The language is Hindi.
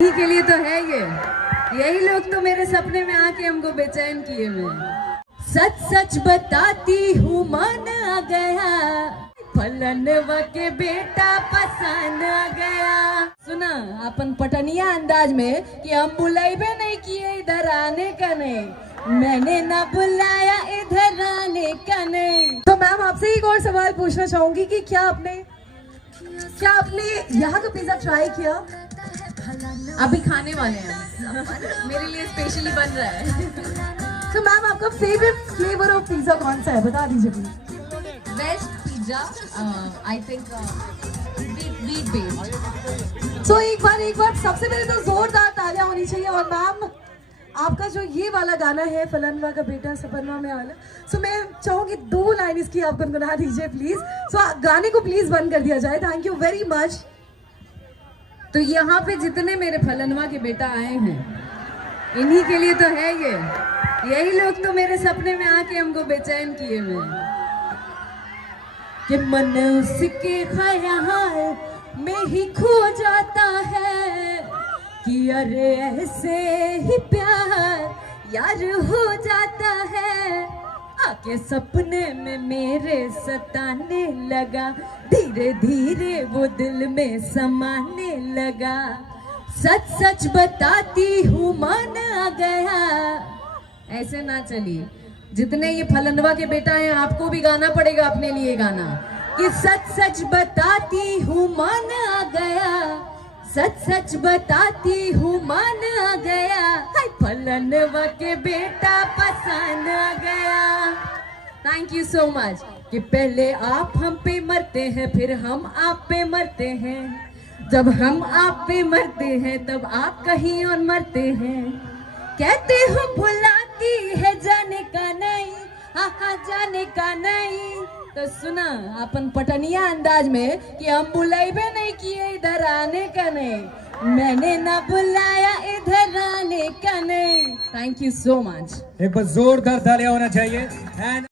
इन्हीं के लिए तो है ये, यही लोग तो मेरे सपने में आके हमको बेचैन किए हुए। सच सच बताती हूँ मन आ गया, फलनवा के बेटा पसंद आ गया। सुना अपन पटनिया अंदाज में कि हम बुलाइबे नहीं किए इधर आने का नहीं, मैंने ना बुलाया इधर आने का नहीं। तो मैम आपसे एक और सवाल पूछना चाहूंगी कि क्या आपने यहाँ का पिज्जा ट्राई किया? अभी खाने वाले हैं, मेरे लिए स्पेशली बन रहा है। तो मैम आपका फेवरेट फ्लेवर ऑफ पिज्जा कौन सा है, बता दीजिए please. Best pizza I think wheat based. तो एक बार सबसे पहले तो जोरदार तालियां होनी चाहिए। और मैम आपका जो ये वाला गाना है फलनवा का बेटा सपनवा में वाला, सो मैं चाहूंगी 2 लाइन इसकी आप गुनगुना दीजिए प्लीज। सो गाने को प्लीज बंद कर दिया जाए। Thank you very much. तो यहाँ पे जितने मेरे फलनवा के बेटा आए हैं, इन्हीं के लिए तो है ये, यही लोग तो मेरे सपने में आके हमको बेचैन किए हुए कि मन उसके ख्याल में ही खो जाता है कि अरे ऐसे ही प्यार यार हो जाता है, आके सपने में मेरे सताने लगा, धीरे धीरे वो दिल में समाने लगा। सच सच बताती हूँ मन आ गया। ऐसे ना चलिए, जितने ये फलनवा के बेटा हैं आपको भी गाना पड़ेगा अपने लिए गाना कि सच सच बताती हूँ मन आ गया, सच सच बताती हूँ मन आ गया, हाय फलनवा के बेटा पसंद आ गया। Thank you so much. कि पहले आप हम पे मरते हैं फिर हम आप पे मरते हैं, जब हम आप पे मरते हैं तब आप कहीं और मरते हैं, कहते हो भुलाती है जाने का नहीं, हाँ जाने का नहीं। तो सुना अपन पटनिया अंदाज में कि हम बुलाइबे नहीं किए इधर आने का नहीं, मैंने ना बुलाया इधर आने का नहीं। Thank you so much. एक बार जोरदार तालियां होना चाहिए।